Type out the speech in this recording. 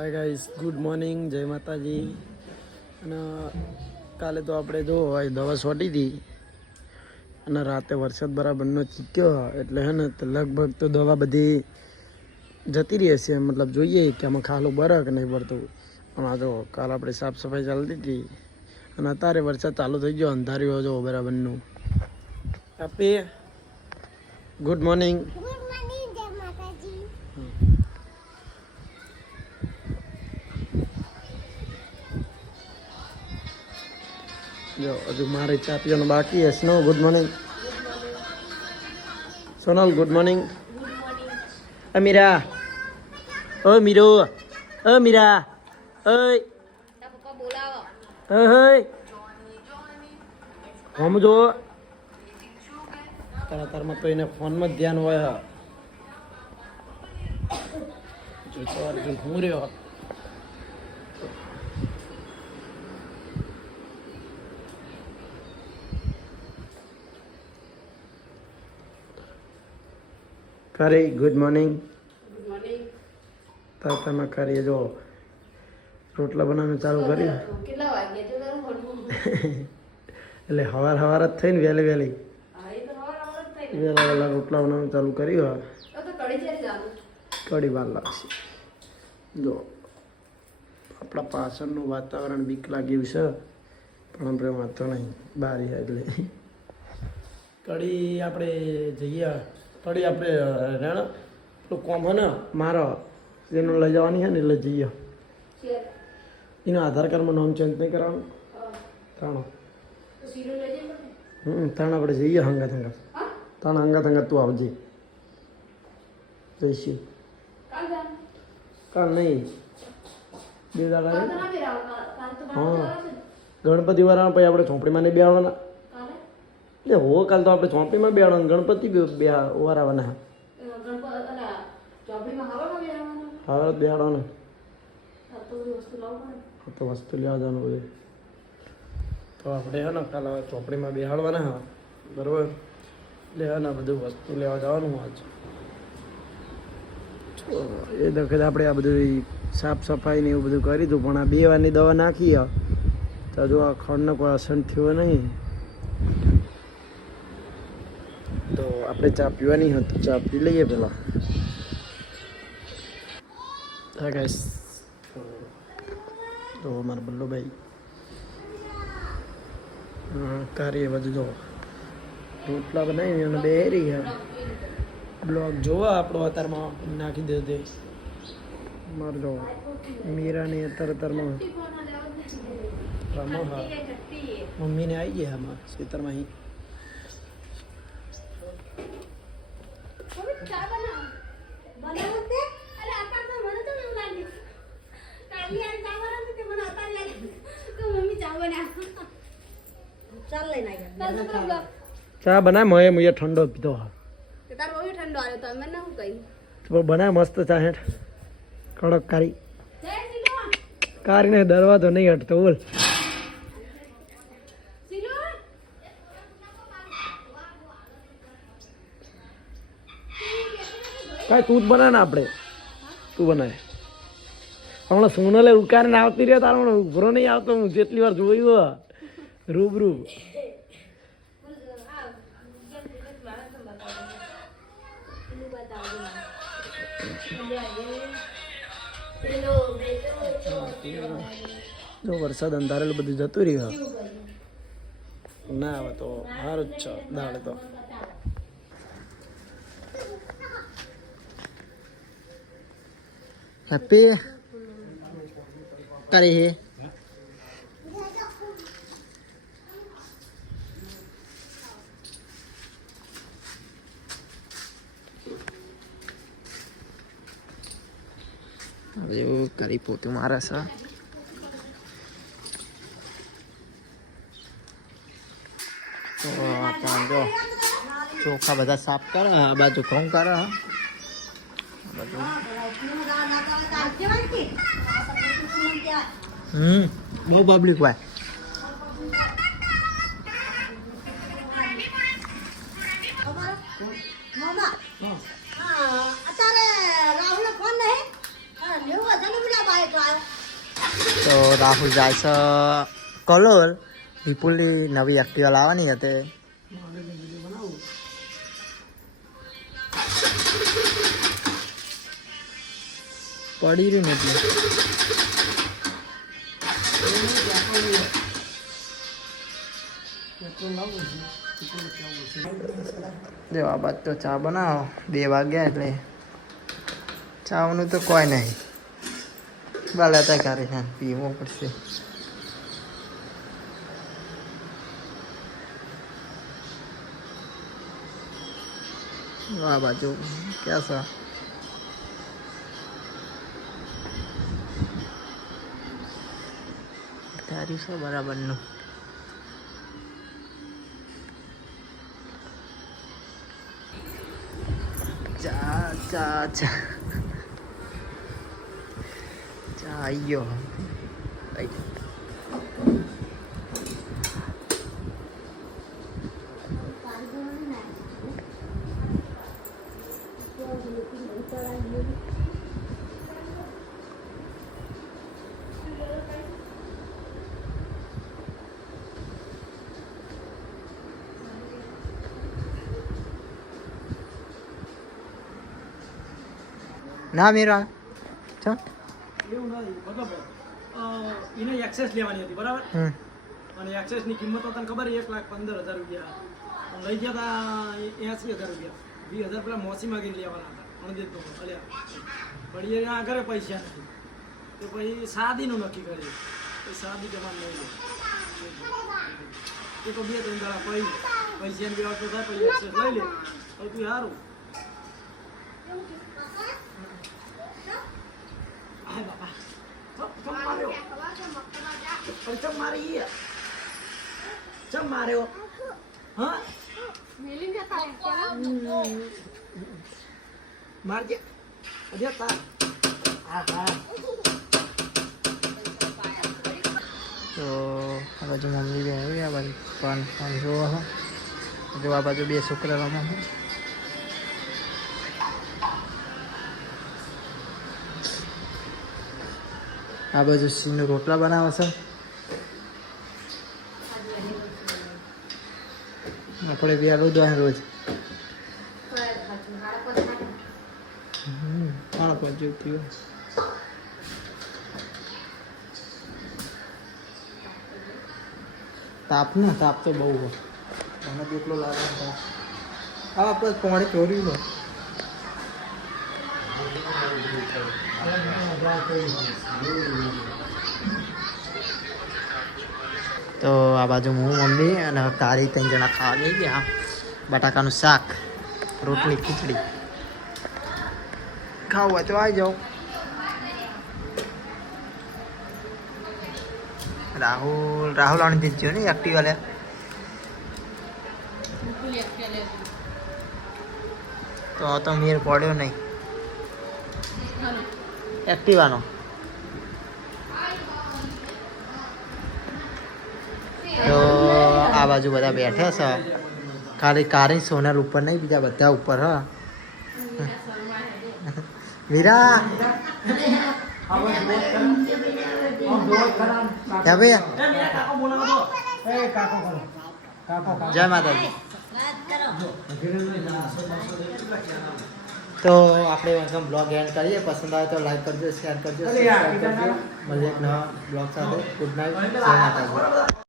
Hi guys good morning જય માતાજી. અને કાલે તો આપણે જો દવા છોટી હતી અને રાતે વરસાદ બરાબરનો ચીક્યો, એટલે હે ને, તો લગભગ તો દવા બધી જતી રહી હશે. મતલબ જોઈએ કે આમાં ખાલું બરક નહીં પડતું. પણ આ જો, કાલ આપણે સાફ સફાઈ ચાલતી હતી અને અત્યારે વરસાદ ચાલુ થઈ ગયો, અંધાર્યો જો બરાબરનું. આપી ગુડ મોર્નિંગ જો હજુ મારે ચા પીવાનું બાકી છે snow good morning Sonal good morning Amira. ઓ મીરો. અ, મીરા. ઓય હોય. હમ જો. તારા તારમાં તો એને ફોનમાં જ ધ્યાન હોય જો સવાર હું રહ્યો ખરી ગુડ મોર્નિંગ તો તમે કરીએ જો રોટલા બનાવવાનું ચાલુ કર્યું એટલે હવાર હવાર જ થઈ ને વહેલી. વહેલી વહેલા વહેલા રોટલા બનાવવાનું ચાલુ કર્યું જાનું કડી વાર લાગશે. જો આપણા પાછળનું વાતાવરણ બીક લાગ્યું છે પણ આપણે વાંધો નહીં બારી એટલે કડી આપણે જઈએ. કડી આપણે રેણ. પેલું કોમ હે ને મારો જેનું લઈ જવાની છે ને એટલે જઈએ. એનું આધાર કાર્ડમાં નામ ચેન્જ નહીં કરવાનું. ત્રણ લઈ હમ ત્રણ આપણે જઈએ હંગાત હંગાત ત્રણ હંગાત હંગાત તું આવજે. જઈશું કાલ નહીં. બે દાડા હા. ગણપતિ વાળા પછી આપણે ઝોંપડીમાં નહીં બેહવાના. કાલે એટલે હો કાલ તો આપણે ચોપડીમાં બેહવાના ગણપતિ બે વારાવાના. હવે બેહાડવાના ને તો વસ્તુ તો લેવા જવાનું બધું તો આપણે હે ને કાલ હવે ચોપડીમાં બેહાડવાના હા. બરાબર? એટલે હે ને બધું વસ્તુ લેવા જવાનું આજ. એ વખતે આપણે આ બધું સાફ સફાઈ ને એવું બધું કરી હતું પણ આ બે વારની દવા નાખી તો જો આ ખંડનો કોઈ અસર થયો નહીં. તો આપણે ચા પીવાની હતી. ચા પી લઈએ પેલા હા ગાઈસ તો મારા બલ્લુભાઈ કાર્ય બધું જો રોટલા બનાવીને અને બે રહી બ્લોગ જોવા આપણો અત્યારમાં નાખી દે તે. મારો જો મીરાને અત્યારે અત્યારમાં રમો મમ્મીને આવી ગયા આમાં. ખેતરમાં અહીં ચા બનાવ બનાવ તે અરે આતા તો મને તો એવું લાગે કાલી આ ચા બનાવ તે મને આતા લાગે તો મમ્મી ચા બનાવ ચાલ લઈને આવ્યા બસ પ્રોબ્લેમ ચા બનાય મય મુએ ઠંડો પીધો હા. તાર બહુ ઠંડો આવ્યો તો મેં ના હું કહી. તો બનાય મસ્ત ચા હેઠ. કડક કારી. કારીને દરવાજો નહીં હટતો બોલ. કાંઈ તું જ બનાવે ને આપણે. તું બનાવે હમણાં સોનલે ઉકારીને આવતી રહે તારો હમણાં ઉભરો નહીં આવતો, હું જેટલી વાર જોયું રૂબરૂ. જો વરસાદ અંધારેલું બધું જતું રહ્યું. ના આવે તો સારું જ છે દાળ તો. હેપી કરી હે એવું કરી પોતું મારે છે તો આપણે જો ચોખા બધા સાફ કરે, આ બાજુ ઘઉં કરે બાજુ હમ બહુ પબ્લિક હોય. તો રાહુલ જાય છે કલોલ. વિપુલની નવી એક્ટિવા લાવવાની હતી. પડી રહ્યું નથી આ બાદ તો ચા બનાવો. બે વાગ્યા એટલે ચાવાનું તો કોઈ નહીં. બાળા તા કરે છે પીવું પડશે. આ બાજુ ક્યાં છે તારી છે બરાબરનું. ચા ચા ચા ચા આવી ગયો આઈ. ના મેરા ચા એવું નથી બરાબર. એને એક્સેસ લેવાની હતી બરાબર? અને એક્સેસની કિંમત તો તને ખબર એક લાખ પંદર હજાર રૂપિયા. લઈ ગયા હતા એસી હજાર રૂપિયા. વીસ હજાર પેલા મોસી માગીને લેવાના હતા અણદેત તો અલ્યા. પણ એ આ પૈસા નથી. તો પછી સાદીનું નક્કી કરીએ એ સાદી જમાન નહીં લે એ તો બે ત્રણ દાડા પૈ પૈસાની વ્યવસ્થા થાય પછી એક્સેસ લઈ લે. તો તું સારું હાય બાપા ચમ ચમ માર્યો પણ ચમ મારી ઈ ચમ માર્યો હા મારજે અજે તા હા હા તો આ બાજુ મમ્મી આવી આ બાજુ ફોન ફોન જોવા જો આ બાજુ બે છોકરા આ બાજુ સિંહનું રોટલા બનાવે છે. આપણે બી આલું દોન રોજ. સાડા પાંચ જેવું થયું તાપ ને તાપ તો બહુ મને બી એટલો લાગે આ તાપ. આપણે પાણી ચોર્યું તો આ બાજુ હું, મમ્મી અને તારી ત્રણ જણા ખાવા ગઈ ગયા. બટાકાનું શાક, રોટલી, ખીચડી. ખાવું હોય તો આવી જાઓ. રાહુલ રાહુલ આને દીધો ને એક્ટિવા લે તો તો મેર પડ્યો નહીં. એક્ટિવાનો. તો આ બાજુ બધા બેઠા છે. ખાલી કારી સોનલ ઉપર નહીં, બીજા બધા ઉપર, હ. તો જય માતાજી. તો આપણે બ્લોગ એન્ડ કરીએ. પસંદ આવે તો લાઈક કરજો શેર કરજો મળીએ એક નવા બ્લોગ સાથે. ગુડ નાઇટ જય માતાજી.